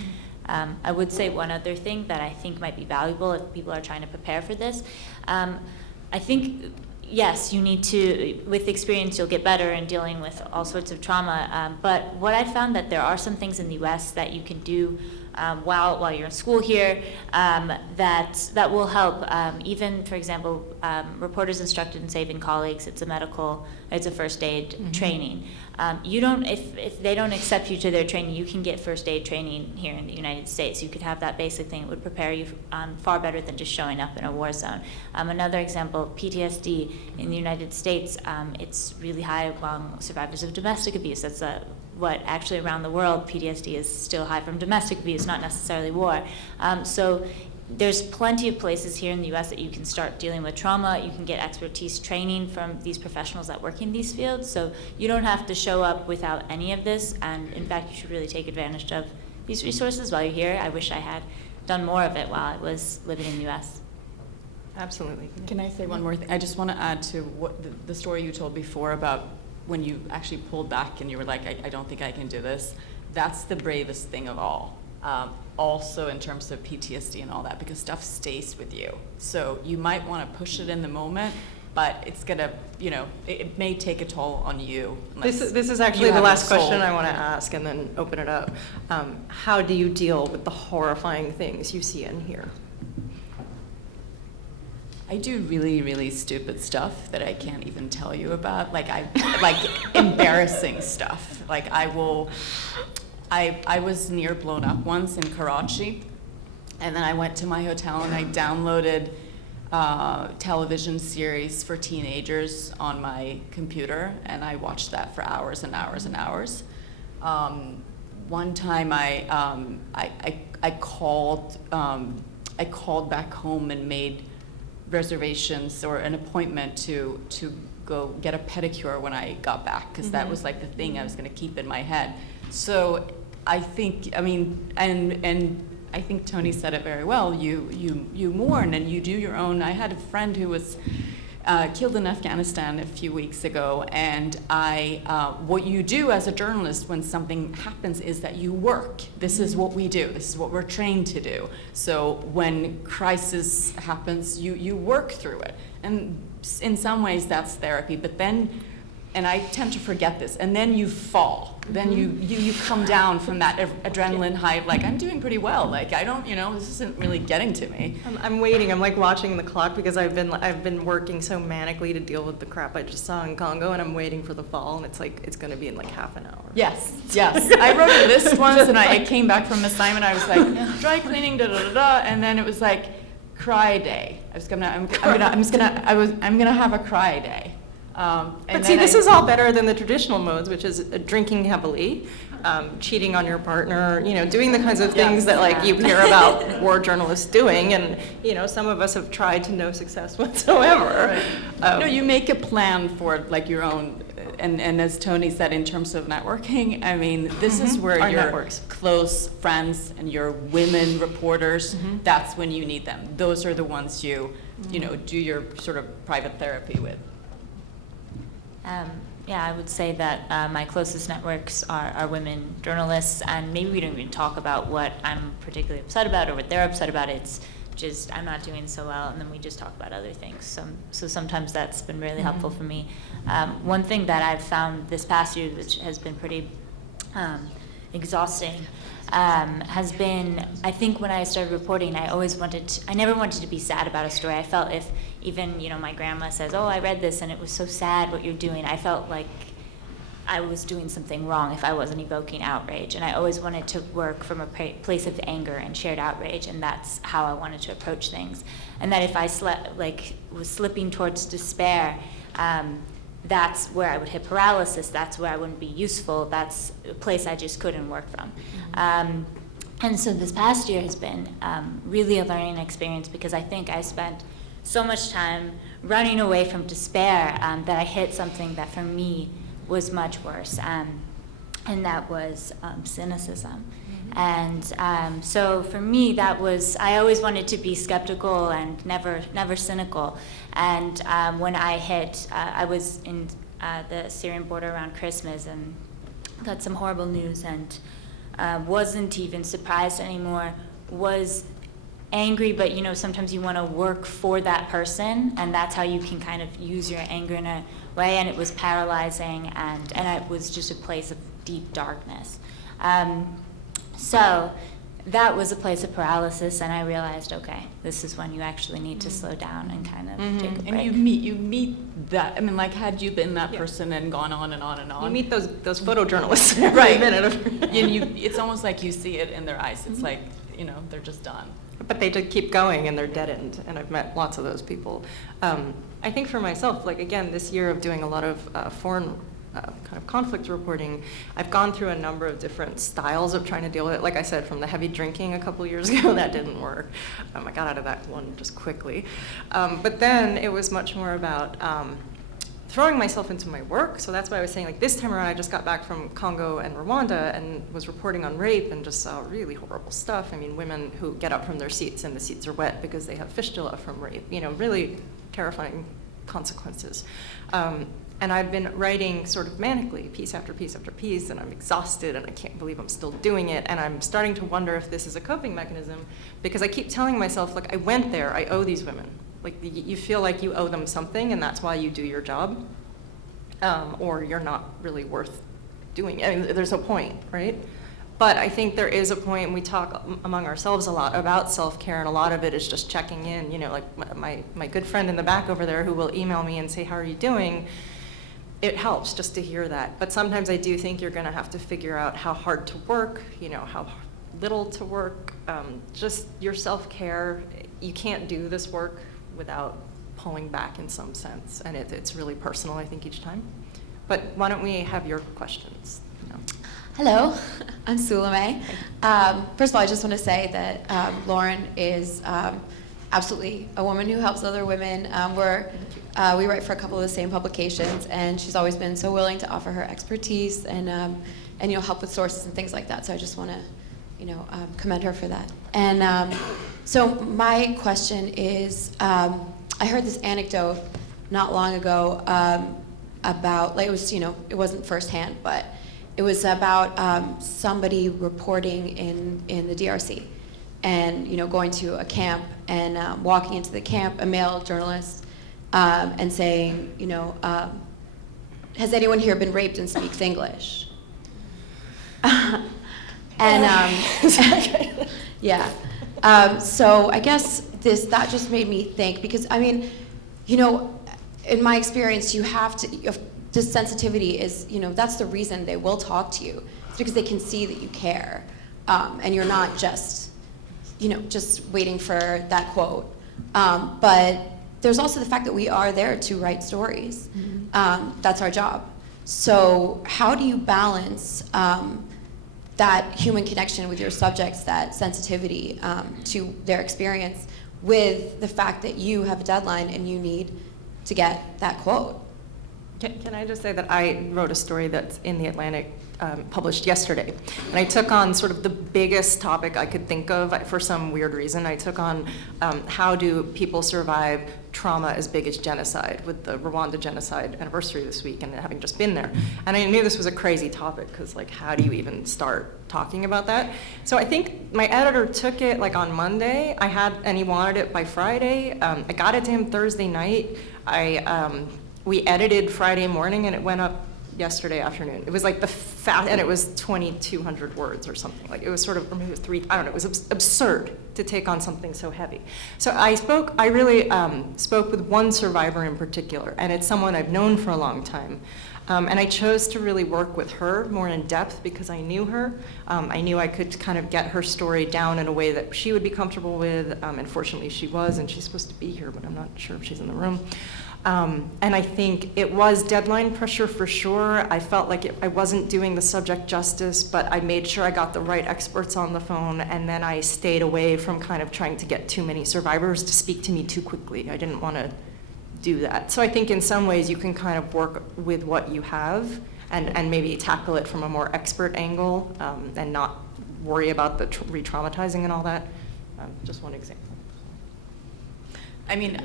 I would say one other thing that I think might be valuable if people are trying to prepare for this. I think, yes, you need to, with experience, you'll get better in dealing with all sorts of trauma. But what I found that there are some things in the U.S. that you can do while you're in school here, that will help. Even, for example, reporters instructed in saving colleagues. It's a first aid training. If they don't accept you to their training, you can get first aid training here in the United States. You could have that basic thing. It would prepare you far better than just showing up in a war zone. Another example, PTSD in the United States, it's really high among survivors of domestic abuse. That's what actually around the world, PTSD is still high from domestic abuse, not necessarily war. So there's plenty of places here in the U.S. that you can start dealing with trauma. You can get expertise training from these professionals that work in these fields. So you don't have to show up without any of this. And in fact, you should really take advantage of these resources while you're here. I wish I had done more of it while I was living in the U.S. Absolutely. Can I say one more thing? I just want to add to what the story you told before about when you actually pulled back and you were like, I don't think I can do this. That's the bravest thing of all. Also in terms of PTSD and all that, because stuff stays with you. So you might want to push it in the moment, but it's going to, it may take a toll on you. This is actually the last question I want to ask and then open it up. How do you deal with the horrifying things you see and hear? I do really, really stupid stuff that I can't even tell you about. Like embarrassing stuff. Like I was near blown up once in Karachi, and then I went to my hotel and I downloaded television series for teenagers on my computer, and I watched that for hours and hours and hours. One time I called back home and made reservations or an appointment to go get a pedicure when I got back, because that was like the thing I was going to keep in my head. So I think, and I think Tony said it very well. You mourn and you do your own. I had a friend who was killed in Afghanistan a few weeks ago, and what you do as a journalist when something happens is that you work. This is what we do. This is what we're trained to do. So when crisis happens, you work through it. And in some ways that's therapy, but then, and I tend to forget this, and then you fall. Then you come down from that adrenaline high of like, I'm doing pretty well. Like, I don't, this isn't really getting to me. I'm waiting. I'm like watching the clock because I've been working so manically to deal with the crap I just saw in Congo, and I'm waiting for the fall, and it's like, it's going to be in like half an hour. Yes. I wrote a list once, and I came back from assignment. I was like, dry cleaning, and then it was like, cry day. I'm gonna have a cry day. But see, this is all better than the traditional modes, which is drinking heavily, cheating on your partner, doing the kinds of things that like you hear about war journalists doing, and some of us have tried to no success whatsoever. Right. You make a plan for like your own, and as Tony said, in terms of networking, I mean, this is where your networks, close friends and your women reporters, that's when you need them. Those are the ones you do your sort of private therapy with. I would say that my closest networks are women journalists, and maybe we don't even talk about what I'm particularly upset about or what they're upset about. It's just I'm not doing so well, and then we just talk about other things. So sometimes that's been really helpful for me. One thing that I've found this past year, which has been pretty exhausting, has been, I think when I started reporting, I never wanted to be sad about a story. I felt if even, my grandma says, oh, I read this and it was so sad what you're doing, I felt like I was doing something wrong if I wasn't evoking outrage. And I always wanted to work from a place of anger and shared outrage, and that's how I wanted to approach things. And that if I was slipping towards despair, that's where I would hit paralysis, that's where I wouldn't be useful, that's a place I just couldn't work from. And so this past year has been really a learning experience, because I think I spent so much time running away from despair that I hit something that for me was much worse, and that was cynicism. And so for me, that was, I always wanted to be skeptical and never cynical. And when I was in the Syrian border around Christmas and got some horrible news, and wasn't even surprised anymore, was angry, but sometimes you want to work for that person, and that's how you can kind of use your anger in a way, and it was paralyzing, and it was just a place of deep darkness. So that was a place of paralysis, and I realized, okay, this is when you actually need to slow down and kind of take a break. And you meet that, I mean, like, had you been that Yeah. person and gone on and on and on. You meet those photojournalists every Right. minute of It's almost like you see it in their eyes. It's like, they're just done. But they just keep going and they're dead end, and I've met lots of those people. I think for myself, like again, this year of doing a lot of foreign kind of conflict reporting, I've gone through a number of different styles of trying to deal with it. Like I said, from the heavy drinking a couple years ago, that didn't work. I got out of that one just quickly. But then it was much more about throwing myself into my work. So that's why I was saying, like, this time around, I just got back from Congo and Rwanda and was reporting on rape and just saw really horrible stuff. I mean, women who get up from their seats and the seats are wet because they have fistula from rape, really terrifying consequences. And I've been writing sort of manically, piece after piece after piece, and I'm exhausted and I can't believe I'm still doing it. And I'm starting to wonder if this is a coping mechanism, because I keep telling myself, like, I went there, I owe these women. Like, you feel like you owe them something, and that's why you do your job, or you're not really worth doing it. I mean, there's no point, right? But I think there is a point, and we talk among ourselves a lot about self-care, and a lot of it is just checking in. Like my good friend in the back over there who will email me and say, how are you doing? It helps just to hear that. But sometimes I do think you're gonna have to figure out how hard to work, how little to work, just your self-care. You can't do this work without pulling back in some sense, and it's really personal, I think, each time. But why don't we have your questions? Hello, I'm Sulame. First of all, I just want to say that Lauren is absolutely a woman who helps other women. We write for a couple of the same publications, and she's always been so willing to offer her expertise and help with sources and things like that. So I just want to commend her for that. And so my question is, I heard this anecdote not long ago about, like, it wasn't firsthand, but it was about somebody reporting in the DRC and going to a camp and walking into the camp, a male journalist, and saying, has anyone here been raped and speaks English? And yeah. So I guess that just made me think, because I mean, in my experience, you have to, this sensitivity is, that's the reason they will talk to you. It's because they can see that you care, and you're not just, just waiting for that quote. But there's also the fact that we are there to write stories. That's our job. So how do you balance that human connection with your subjects, that sensitivity to their experience, with the fact that you have a deadline and you need to get that quote? Can I just say that I wrote a story that's in The Atlantic, published yesterday, and I took on sort of the biggest topic I could think of for some weird reason. I took on how do people survive trauma as big as genocide, with the Rwanda genocide anniversary this week and having just been there. And I knew this was a crazy topic, because, like, how do you even start talking about that? So I think my editor took it like on Monday, and he wanted it by Friday. I got it to him Thursday night. We edited Friday morning, and it went up yesterday afternoon. It was like and it was 2,200 words or something. Like, it was sort of, or maybe it was 3, I don't know, it was absurd to take on something so heavy. So I really spoke with one survivor in particular, and it's someone I've known for a long time. And I chose to really work with her more in depth because I knew her. I knew I could kind of get her story down in a way that she would be comfortable with. And fortunately she was, and she's supposed to be here, but I'm not sure if she's in the room. And I think it was deadline pressure for sure. I felt like I wasn't doing the subject justice, but I made sure I got the right experts on the phone, and then I stayed away from kind of trying to get too many survivors to speak to me too quickly. I didn't want to do that. So I think in some ways you can kind of work with what you have and maybe tackle it from a more expert angle, and not worry about the re-traumatizing and all that. Just one example. I mean,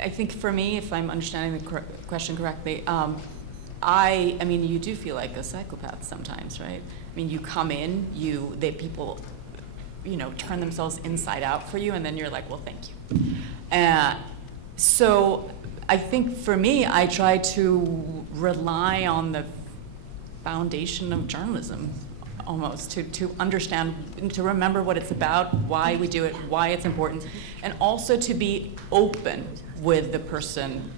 I think for me, if I'm understanding the question correctly, I mean, you do feel like a psychopath sometimes, right? I mean, you come in, people, turn themselves inside out for you, and then you're like, well, thank you. So I think for me, I try to rely on the foundation of journalism, almost to understand, to remember what it's about, why we do it, why it's important, and also to be open with the person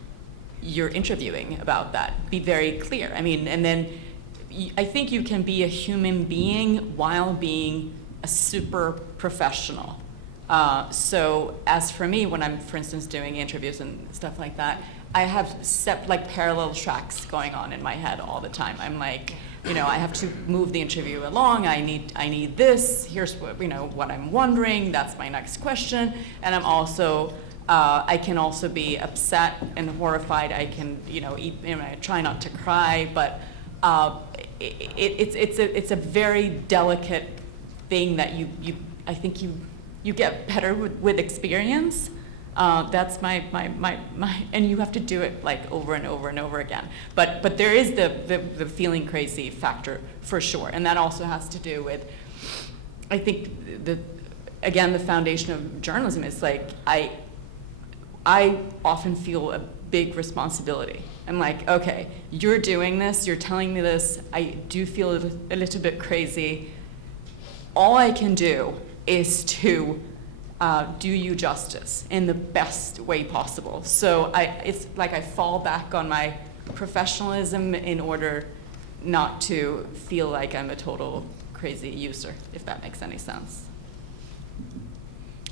you're interviewing about that. Be very clear. I mean, and then I think you can be a human being while being a super professional. So as for me, when I'm, for instance, doing interviews and stuff like that, I have like parallel tracks going on in my head all the time. I'm like, I have to move the interview along. I need this. Here's what, what I'm wondering. That's my next question. And I'm also, I can also be upset and horrified. I can, I try not to cry, but it's a very delicate thing that I think you get better with experience. That's my, and you have to do it like over and over and over again. But there is the feeling crazy factor for sure, and that also has to do with, I think the foundation of journalism is like I often feel a big responsibility. I'm like, okay, you're doing this, you're telling me this, I do feel a little bit crazy. All I can do is to do you justice in the best way possible. So it's like I fall back on my professionalism in order not to feel like I'm a total crazy user, if that makes any sense.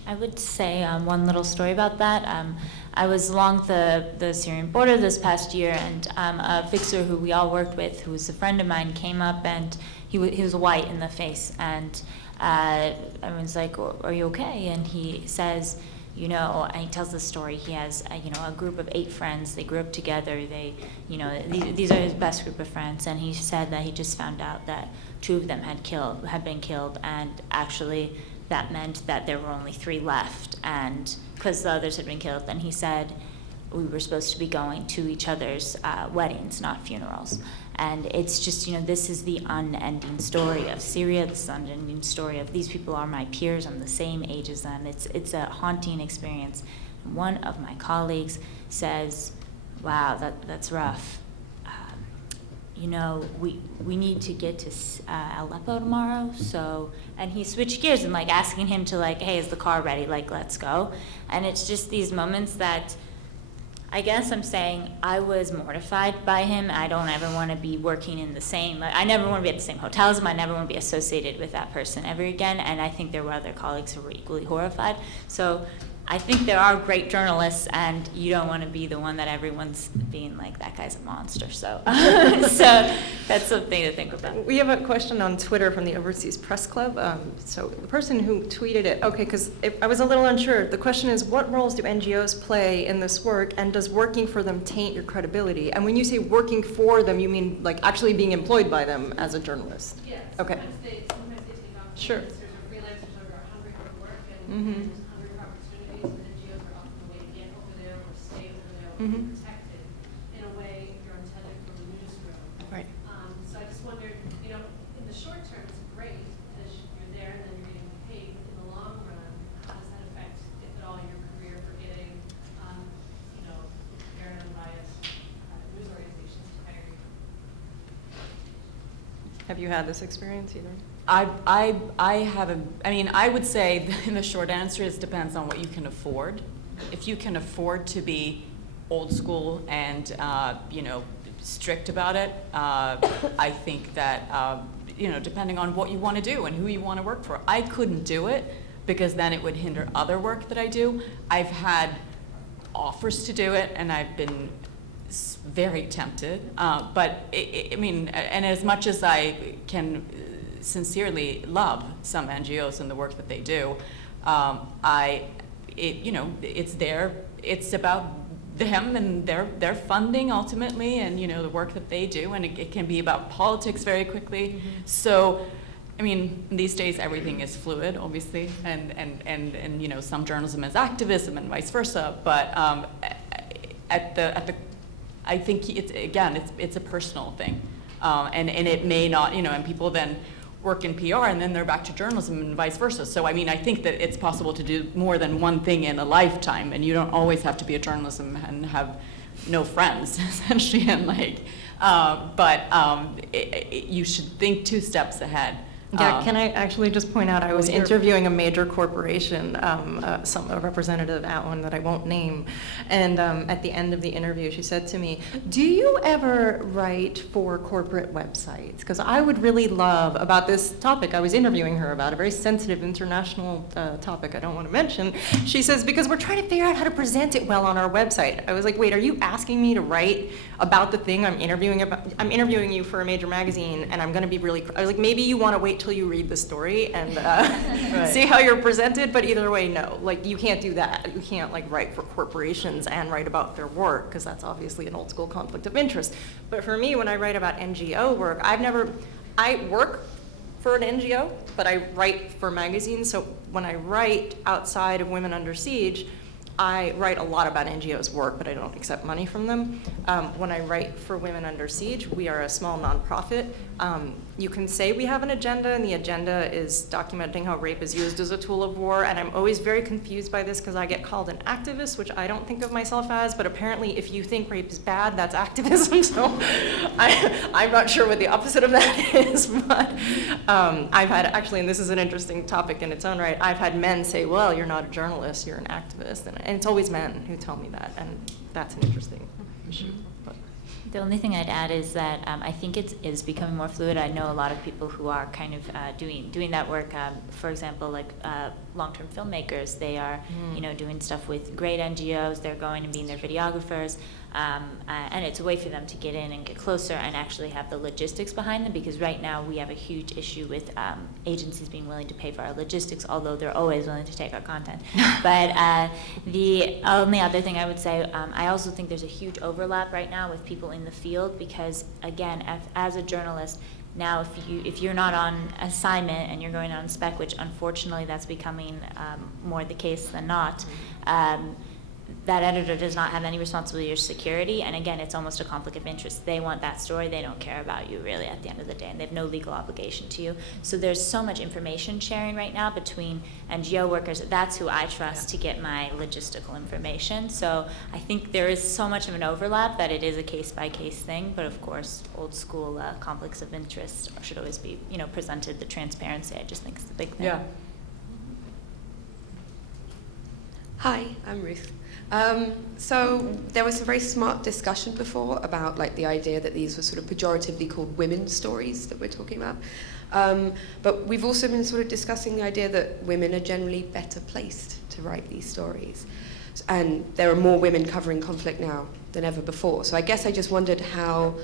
I would say one little story about that. I was along the Syrian border this past year, and a fixer who we all worked with, who was a friend of mine, came up, and he was white in the face, and everyone's like, "Are you okay?" And he says, and he tells the story. He has a group of 8 friends. They grew up together. They, these are his best group of friends, and he said that he just found out that 2 of them had been killed, and actually that meant that there were only 3 left, and because the others had been killed. And he said we were supposed to be going to each other's weddings, not funerals. And it's just, this is the unending story of Syria, this unending story of these people are my peers, I'm the same age as them. It's a haunting experience. One of my colleagues says, wow, that's rough. We need to get to Aleppo tomorrow, and he switched gears and asking him to hey, is the car ready? Let's go. And it's just these moments that I guess I'm saying I was mortified by him. I don't ever want to be working in the same, I never want to be at the same hotel as him. I never want to be associated with that person ever again. And I think there were other colleagues who were equally horrified. So I think there are great journalists, and you don't want to be the one that everyone's being like, that guy's a monster. So, so that's something to think about. We have a question on Twitter from the Overseas Press Club. So the person who tweeted it, okay, because I was a little unsure. The question is, what roles do NGOs play in this work, and does working for them taint your credibility? And when you say working for them, you mean actually being employed by them as a journalist? Yes. Okay. Sometimes they take on Sure. freelancers or freelancers who are hungry for work and Mhm. there's hungry for opportunities, and NGOs are often the way to get over there or stay over there or Mhm. be protected. In a way, you're untethered from the newsroom. Right. So I just wondered, in the short term, it's great because you're there and then you're getting paid. In the long run, how does that affect, if at all, your career for getting, very unbiased news organizations to hire you? Have you had this experience either? I haven't, I would say the short answer is depends on what you can afford. If you can afford to be old school and, strict about it, I think that, depending on what you want to do and who you want to work for. I couldn't do it because then it would hinder other work that I do. I've had offers to do it, and I've been very tempted, but and as much as I can sincerely love some NGOs and the work that they do, it's about them and their funding ultimately, and the work that they do, and it can be about politics very quickly. Mm-hmm. So, these days everything is fluid, obviously, and some journalism is activism and vice versa. But I think it's a personal thing, and it may not, and people then work in PR and then they're back to journalism and vice versa. So I think that it's possible to do more than one thing in a lifetime, and you don't always have to be a journalism and have no friends, essentially, and you should think 2 steps ahead Yeah, can I actually just point out, I was Well, you're- interviewing a major corporation, a representative at one that I won't name, and at the end of the interview, she said to me, "Do you ever write for corporate websites? Because I would really love," about this topic I was interviewing her about, a very sensitive international topic I don't want to mention. She says, "Because we're trying to figure out how to present it well on our website." I was like, "Wait, are you asking me to write about the thing I'm interviewing about? I'm interviewing you for a major magazine, and I'm going to be really," I was like, "maybe you want to wait till you read the story and see how you're presented, but either way, no. Like, you can't do that. You can't, like, write for corporations and write about their work, because that's obviously an old school conflict of interest. But for me, when I write about NGO work, I work for an NGO, but I write for magazines. So when I write outside of Women Under Siege, I write a lot about NGOs' work, but I don't accept money from them. When I write for Women Under Siege, we are a small nonprofit. You can say we have an agenda, and the agenda is documenting how rape is used as a tool of war, and I'm always very confused by this because I get called an activist, which I don't think of myself as, but apparently if you think rape is bad, that's activism, so I'm not sure what the opposite of that is, but I've had, actually, and this is an interesting topic in its own right, I've had men say, "Well, you're not a journalist, you're an activist," and it's always men who tell me that, and that's an interesting issue. But. The only thing I'd add is that I think it is becoming more fluid. I know a lot of people who are kind of doing that work. For example, like long-term filmmakers, they are doing stuff with great NGOs. They're going and being their videographers, and it's a way for them to get in and get closer and actually have the logistics behind them. Because right now we have a huge issue with agencies being willing to pay for our logistics, although they're always willing to take our content. But the only other thing I would say, I also think there's a huge overlap right now with people in the field, because again, as a journalist, now if you're not on assignment and you're going on spec, which unfortunately that's becoming more the case than not, that editor does not have any responsibility or security, and again, it's almost a conflict of interest. They want that story, they don't care about you really at the end of the day, and they have no legal obligation to you. So there's so much information sharing right now between NGO workers. That's who I trust to get my logistical information. So I think there is so much of an overlap that it is a case-by-case thing, but of course, old school conflicts of interest should always be, presented. The transparency, I just think, is the big thing. Yeah. Hi, I'm Ruth. So there was a very smart discussion before about like the idea that these were sort of pejoratively called women's stories that we're talking about. But we've also been sort of discussing the idea that women are generally better placed to write these stories. And there are more women covering conflict now than ever before. So I guess I just wondered how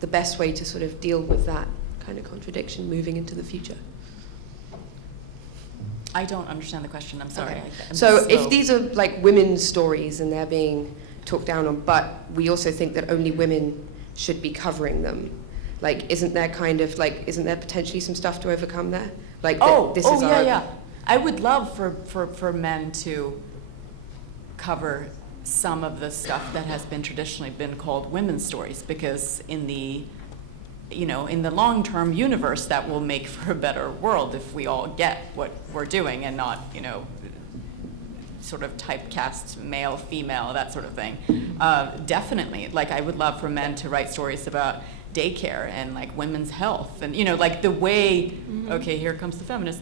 the best way to sort of deal with that kind of contradiction moving into the future. I don't understand the question, I'm sorry. Okay. I'm So slow. if these are like women's stories and they're being talked down on, but we also think that only women should be covering them, like isn't there potentially some stuff to overcome there? Like Yeah. I would love for men to cover some of the stuff that has been traditionally been called women's stories, because in the long-term universe, that will make for a better world if we all get what we're doing and not, sort of typecast male, female, that sort of thing. Definitely, like I would love for men to write stories about daycare and like women's health and, like the way, okay, here comes the feminist.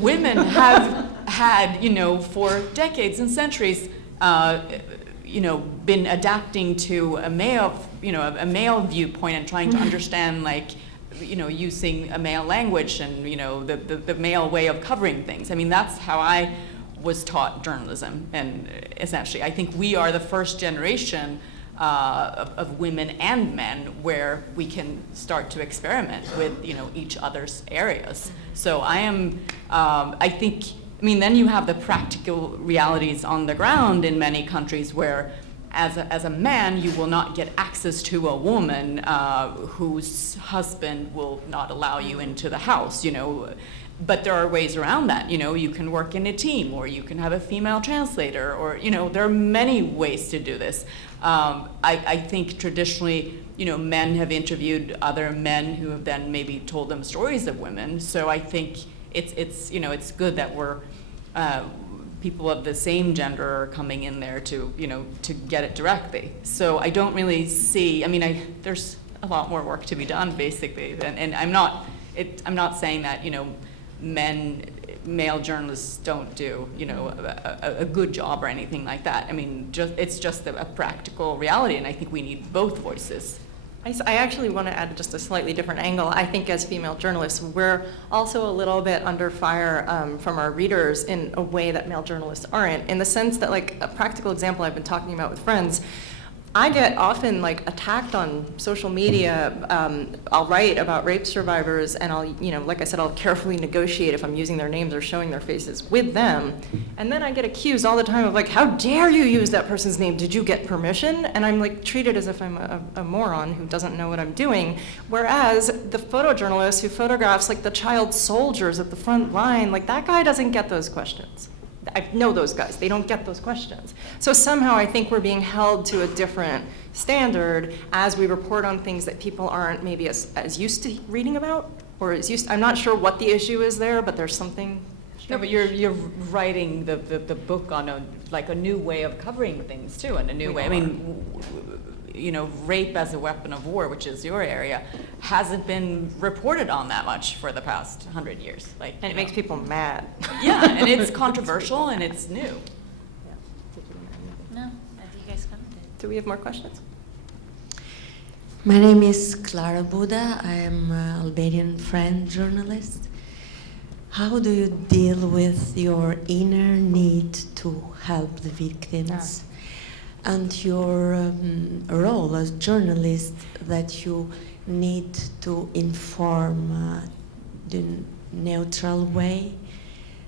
Women have had, for decades and centuries, been adapting to a male viewpoint and trying to understand, like, using a male language and, the male way of covering things. I mean, that's how I was taught journalism. And essentially, I think we are the first generation of women and men where we can start to experiment with, each other's areas. So then you have the practical realities on the ground in many countries where as a man, you will not get access to a woman whose husband will not allow you into the house, But there are ways around that, you can work in a team, or you can have a female translator, or, there are many ways to do this. I think traditionally, men have interviewed other men who have then maybe told them stories of women. So I think it's good that we're people of the same gender are coming in there to get it directly. So I don't really see. There's a lot more work to be done, basically, and I'm not I'm not saying that, male journalists don't do, a good job or anything like that. I mean, it's just a practical reality, and I think we need both voices. I actually want to add just a slightly different angle. I think as female journalists, we're also a little bit under fire from our readers in a way that male journalists aren't, in the sense that, like, a practical example I've been talking about with friends, I get often attacked on social media. I'll write about rape survivors, and I'll, like I said, I'll carefully negotiate if I'm using their names or showing their faces with them. And then I get accused all the time of how dare you use that person's name? Did you get permission? And I'm treated as if I'm a moron who doesn't know what I'm doing. Whereas the photojournalist who photographs the child soldiers at the front line, that guy doesn't get those questions. I know those guys, they don't get those questions. So somehow I think we're being held to a different standard as we report on things that people aren't maybe as used to reading about, or I'm not sure what the issue is there, but there's something. No, but you're writing the book on a new way of covering things too, and a new way. I mean, rape as a weapon of war, which is your area, hasn't been reported on that much for the past 100 years. And it makes people mad. Yeah, and it's controversial and it's new. No, I think you guys covered it. Do we have more questions? My name is Clara Buda. I am an Albanian Friend journalist. How do you deal with your inner need to help the victims? And your role as journalist, that you need to inform the neutral way.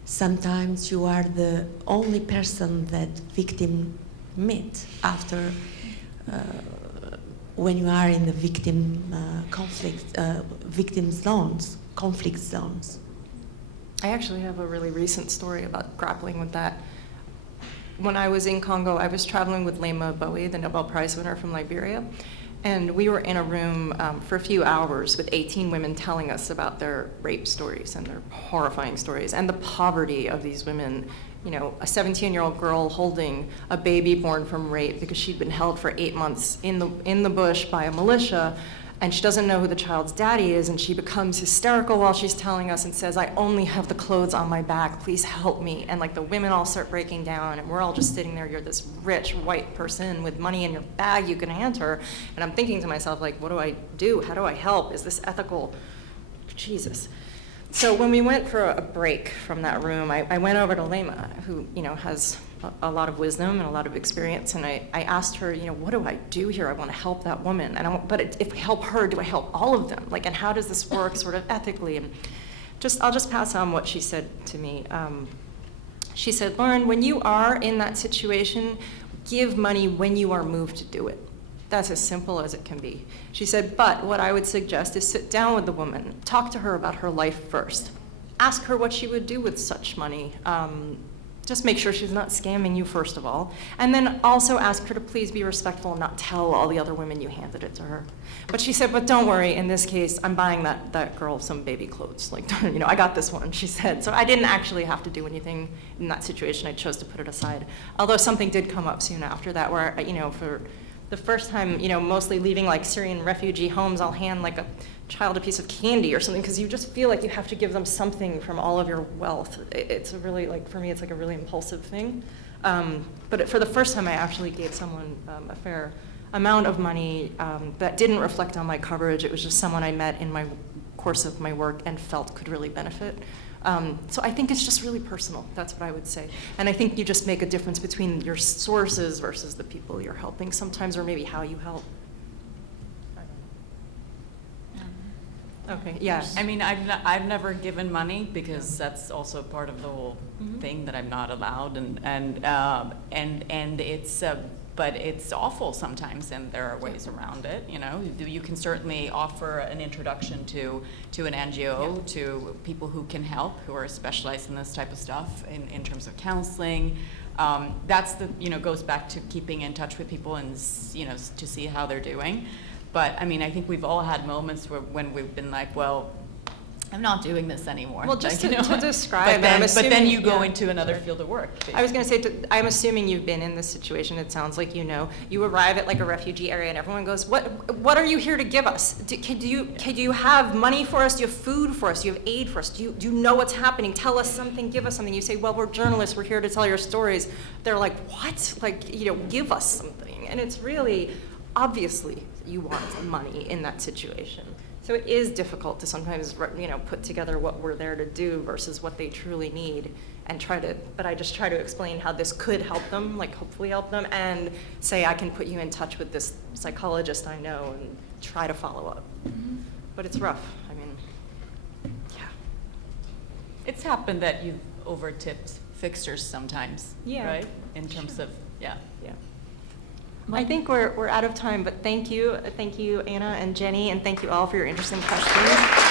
Sometimes you are the only person that victim meet after when you are in the victim conflict zones. I actually have a really recent story about grappling with that. When I was in Congo, I was traveling with Lema Bowie, the Nobel Prize winner from Liberia, and we were in a room for a few hours with 18 women telling us about their rape stories and their horrifying stories and the poverty of these women. A 17-year-old girl holding a baby born from rape because she'd been held for 8 months in the bush by a militia, and she doesn't know who the child's daddy is, and she becomes hysterical while she's telling us and says, I only have the clothes on my back, please help me. And the women all start breaking down, and we're all just sitting there, you're this rich white person with money in your bag you can hand her. And I'm thinking to myself, what do I do? How do I help? Is this ethical? Jesus. So when we went for a break from that room, I went over to Lema, who has a lot of wisdom and a lot of experience, and I asked her, what do I do here? I want to help that woman, but if I help her, do I help all of them? And how does this work sort of ethically? And I'll just pass on what she said to me. She said, Lauren, when you are in that situation, give money when you are moved to do it. That's as simple as it can be. She said, but what I would suggest is sit down with the woman, talk to her about her life first. Ask her what she would do with such money. Just make sure she's not scamming you, first of all. And then also ask her to please be respectful and not tell all the other women you handed it to her. But she said, but don't worry, in this case, I'm buying that girl some baby clothes. I got this one, she said. So I didn't actually have to do anything in that situation. I chose to put it aside. Although something did come up soon after that where, for the first time, mostly leaving Syrian refugee homes, I'll hand a child a piece of candy or something, because you just feel like you have to give them something from all of your wealth. It's a really, for me, it's a really impulsive thing. But for the first time, I actually gave someone a fair amount of money that didn't reflect on my coverage. It was just someone I met in my course of my work and felt could really benefit. So I think it's just really personal. That's what I would say. And I think you just make a difference between your sources versus the people you're helping sometimes, or maybe how you help. Okay, yeah. I mean, I've never given money because that's also part of the whole thing that I'm not allowed, and it's but it's awful sometimes, and there are ways around it. You can certainly offer an introduction to an NGO, to people who can help, who are specialized in this type of stuff in terms of counseling. That's goes back to keeping in touch with people and to see how they're doing. But I mean, I think we've all had moments when we've been like, well, I'm not doing this anymore. Well, just Like, to describe, but and then, I'm but then assuming- you go yeah. into another field of work. I was going to say, I'm assuming you've been in this situation. It sounds like you know. You arrive at like a refugee area, and everyone goes, "What are you here to give us? Can you have money for us? Do you have food for us? Do you have aid for us? Do you know what's happening? Tell us something. Give us something." You say, "Well, we're journalists. We're here to tell your stories." They're like, "What? Like, give us something." And it's really, obviously, you want money in that situation. So it is difficult to sometimes, put together what we're there to do versus what they truly need, and but I just try to explain how this could help them, like hopefully help them, and say I can put you in touch with this psychologist I know and try to follow up. But it's rough. I mean, yeah. It's happened that you've over-tipped fixers sometimes, Yeah. right? In terms of, yeah. Yeah. I think we're out of time, but thank you, Anna and Jenny, and thank you all for your interesting questions.